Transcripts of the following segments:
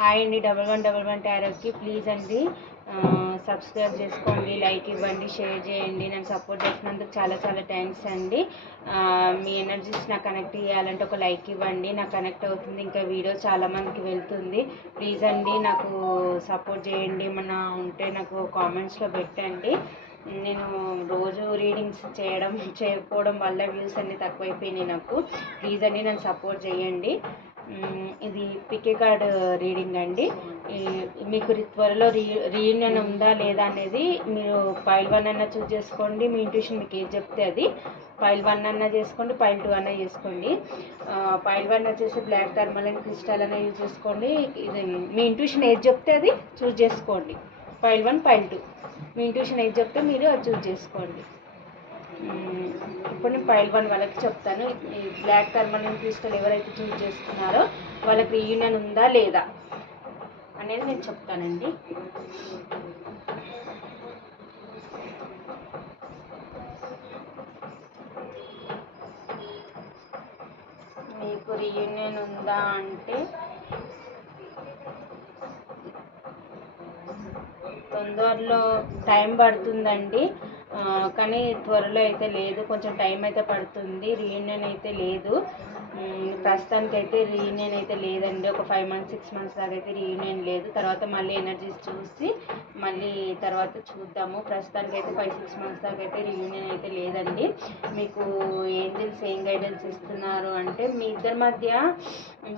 Hi అండి double one double one టారోకి please అండి సబ్స్క్రైబ్ చేసుకోండి లైక్ ఇవ్వండి షేర్ చేయండి నన్ను సపోర్ట్ చేసినందుకు చాలా చాలా థ్యాంక్స్ అండి. మీ ఎనర్జీస్ నాకు కనెక్ట్ చేయాలంటే ఒక లైక్ ఇవ్వండి నాకు కనెక్ట్ అవుతుంది ఇంకా వీడియో చాలా మందికి వెళ్తుంది. ప్లీజ్ అండి నాకు సపోర్ట్ చేయండి మన ఉంటే నాకు కామెంట్స్లో పెట్టండి. నేను రోజు రీడింగ్స్ చేయడం చేయకపోవడం వల్ల వ్యూస్ అన్నీ తక్కువైపోయినాయి నాకు. ప్లీజ్ అండి నన్ను సపోర్ట్ చేయండి. ఇది పికే కార్డ్ రీడింగ్ అండి. మీకు త్వరలో రీ రీయూనియన్ ఉందా లేదా అనేది మీరు పైల్ వన్ అన్న చూస్ చేసుకోండి. మీ ఇంట్యూషన్ మీకు ఏది చెప్తే అది పైల్ వన్ అన్న చేసుకోండి పైల్ టూ అన్న చేసుకోండి. పైల్ వన్ వచ్చేసి బ్లాక్ థర్మల్ అండ్ క్రిస్టల్ అన్న యూజ్ చేసుకోండి. ఇది మీ ఇంట్యూషన్ ఏది చెప్తే అది చూస్ చేసుకోండి. Pile one pile two. మీ ఇంట్యూషన్ ఏది చెప్తే మీరు అది చూస్ చేసుకోండి. ఇప్పుడు నేను పైల్ వన్ వాళ్ళకి చెప్తాను. ఈ బ్లాక్ పర్మనెంట్ క్రిస్టల్ ఎవరైతే చూస్ చేస్తున్నారో వాళ్ళకి రీయూనియన్ ఉందా లేదా అనేది నేను చెప్తానండి. మీకు రీయూనియన్ ఉందా అంటే తొందరలో టైం పడుతుందండి. కానీ త్వరలో అయితే లేదు. కొంచెం టైం అయితే పడుతుంది. రీయూనియన్ అయితే లేదు. ప్రస్తుతానికి అయితే రీయూనియన్ అయితే లేదండి. ఒక ఫైవ్ మంత్స్ సిక్స్ మంత్స్ దాకా అయితే రీయూనియన్ లేదు. తర్వాత మళ్ళీ ఎనర్జీస్ చూసి మళ్ళీ తర్వాత చూద్దాము. ప్రస్తుతానికి అయితే ఫైవ్ సిక్స్ మంత్స్ దాకా అయితే రీయూనియన్ అయితే లేదండి. మీకు ఏంజిల్స్ ఏం గైడెన్స్ ఇస్తున్నారు అంటే మీ ఇద్దరి మధ్య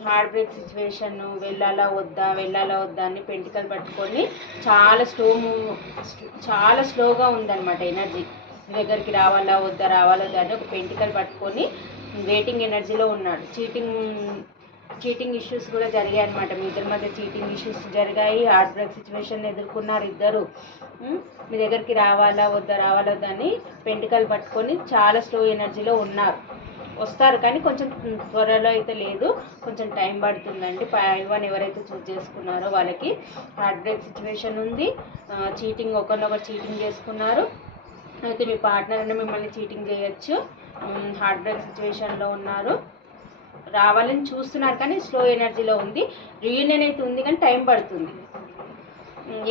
హార్ట్ బ్రేక్ సిచ్యువేషన్ వెళ్ళాలా వద్దా వెళ్ళాలా వద్దా అని పెంటికలు పట్టుకొని చాలా స్లో చాలా స్లోగా ఉందన్నమాట ఎనర్జీ దగ్గరికి రావాలా వద్దా రావాలా వద్దా అని ఒక పెంటికలు పట్టుకొని వెయిటింగ్ ఎనర్జీలో ఉన్నాడు. చీటింగ్ చీటింగ్ ఇష్యూస్ కూడా జరిగాయి అనమాట మీ ఇద్దరి మధ్య చీటింగ్ ఇష్యూస్ జరిగాయి. హార్ట్ బ్రేక్ సిచ్యువేషన్ ఎదుర్కొన్నారు ఇద్దరు. మీ దగ్గరికి రావాలా వద్దా రావాలా వద్దా అని పెంటికలు పట్టుకొని చాలా స్లో ఎనర్జీలో ఉన్నారు. వస్తారు కానీ కొంచెం త్వరలో అయితే లేదు. కొంచెం టైం పడుతుందండి. ఫైవ్ వన్ ఎవరైతే చూస్ చేసుకున్నారో వాళ్ళకి హార్ట్ బ్రేక్ సిచ్యువేషన్ ఉంది. చీటింగ్ ఒకరినొకరు చీటింగ్ చేసుకున్నారు. అయితే మీ పార్ట్నర్ అని మిమ్మల్ని చీటింగ్ చేయొచ్చు. హార్ట్ బ్రేక్ సిచ్యువేషన్లో ఉన్నారు. రావాలని చూస్తున్నారు కానీ స్లో ఎనర్జీలో ఉంది. రీయూనియన్ అయితే ఉంది కానీ టైం పడుతుంది.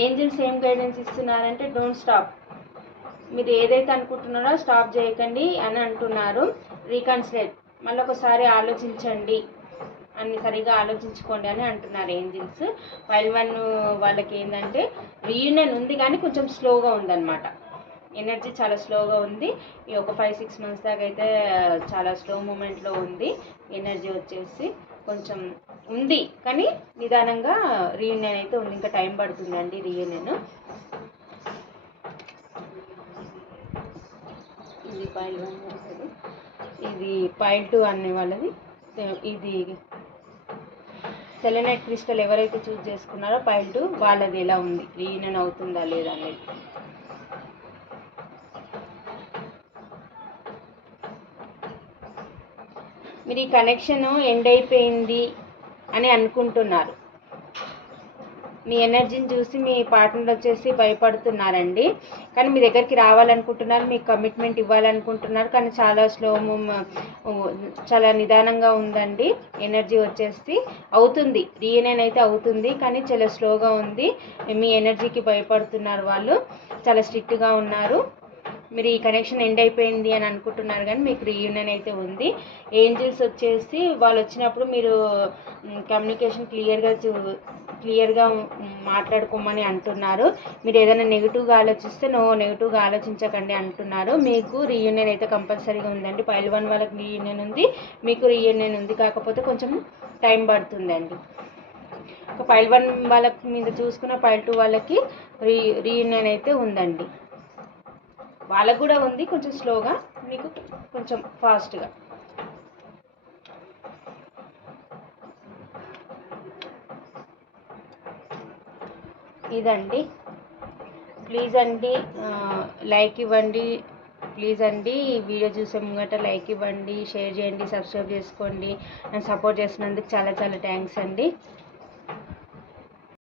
ఏంజిల్స్ ఏం గైడెన్స్ ఇస్తున్నారంటే డోంట్ స్టాప్ మీరు ఏదైతే అనుకుంటున్నారో స్టాప్ చేయకండి అని అంటున్నారు. రీకన్సిడర్ మళ్ళీ ఒకసారి ఆలోచించండి. అన్ని సరిగా ఆలోచించుకోండి అని అంటున్నారు ఏంజిల్స్ వైల్ వన్ వాళ్ళకి ఏంటంటే రీయూనియన్ ఉంది కానీ కొంచెం స్లోగా ఉందన్నమాట. ఎనర్జీ చాలా స్లోగా ఉంది. ఈ ఒక ఫైవ్ సిక్స్ మంత్స్ దాకా అయితే చాలా స్లో మూమెంట్లో ఉంది. ఎనర్జీ వచ్చేసి కొంచెం ఉంది. కానీ నిదానంగా రీయూనియన్ అయితే ఉంది. ఇంకా టైం పడుతుందండి రీయూనియన్. ఇది పాయింట్ వన్ ఇది పైల్ టూ అనే వాళ్ళది. ఇది సెలెనైట్ క్రిస్టల్ ఎవరైతే చూస్ చేసుకున్నారో పైల్ టూ వాళ్ళది ఎలా ఉంది? రీయూనియన్ అవుతుందా లేదా అనేది. మీరు ఈ కనెక్షన్ ఎండ్ అయిపోయింది అని అనుకుంటున్నారు. మీ ఎనర్జీని చూసి మీ పార్ట్నర్ వచ్చేసి భయపడుతున్నారండి. కానీ మీ దగ్గరికి రావాలనుకుంటున్నారు మీకు కమిట్మెంట్ ఇవ్వాలనుకుంటున్నారు కానీ చాలా స్లో చాలా నిదానంగా ఉందండి. ఎనర్జీ వచ్చేసి అవుతుంది. రీయూనియన్ అయితే అవుతుంది కానీ చాలా స్లోగా ఉంది. మీ ఎనర్జీకి భయపడుతున్నారు వాళ్ళు. చాలా స్ట్రిక్ట్గా ఉన్నారు. మీరు ఈ కనెక్షన్ ఎండ్ అయిపోయింది అని అనుకుంటున్నారు కానీ మీకు రీయూనియన్ అయితే ఉంది. ఏంజిల్స్ వచ్చేసి వాళ్ళు వచ్చినప్పుడు మీరు కమ్యూనికేషన్ క్లియర్గా చూ క్లియర్గా మాట్లాడుకోమని అంటున్నారు. మీరు ఏదైనా నెగిటివ్గా ఆలోచిస్తే నో నెగిటివ్గా ఆలోచించకండి అంటున్నారు. మీకు రీయూనియన్ అయితే కంపల్సరీగా ఉందండి. పైల్వన్ వాళ్ళకి రీయూనియన్ ఉంది. మీకు రీయూనియన్ ఉంది. కాకపోతే కొంచెం టైం పడుతుందండి. ఒక పైల్ వన్ వాళ్ళకి మీద చూసుకున్న పైల్ టూ వాళ్ళకి రీ రీయూనియన్ అయితే ఉందండి. వాళ్ళకు కూడా ఉంది కొంచెం స్లోగా మీకు కొంచెం ఫాస్ట్గా. ఇదండి. ప్లీజ్ అండి లైక్ ఇవ్వండి. ప్లీజ్ అండి ఈ వీడియో చూసే ముంగట లైక్ ఇవ్వండి షేర్ చేయండి సబ్స్క్రైబ్ చేసుకోండి. నన్ను సపోర్ట్ చేసినందుకు చాలా చాలా థ్యాంక్స్ అండి.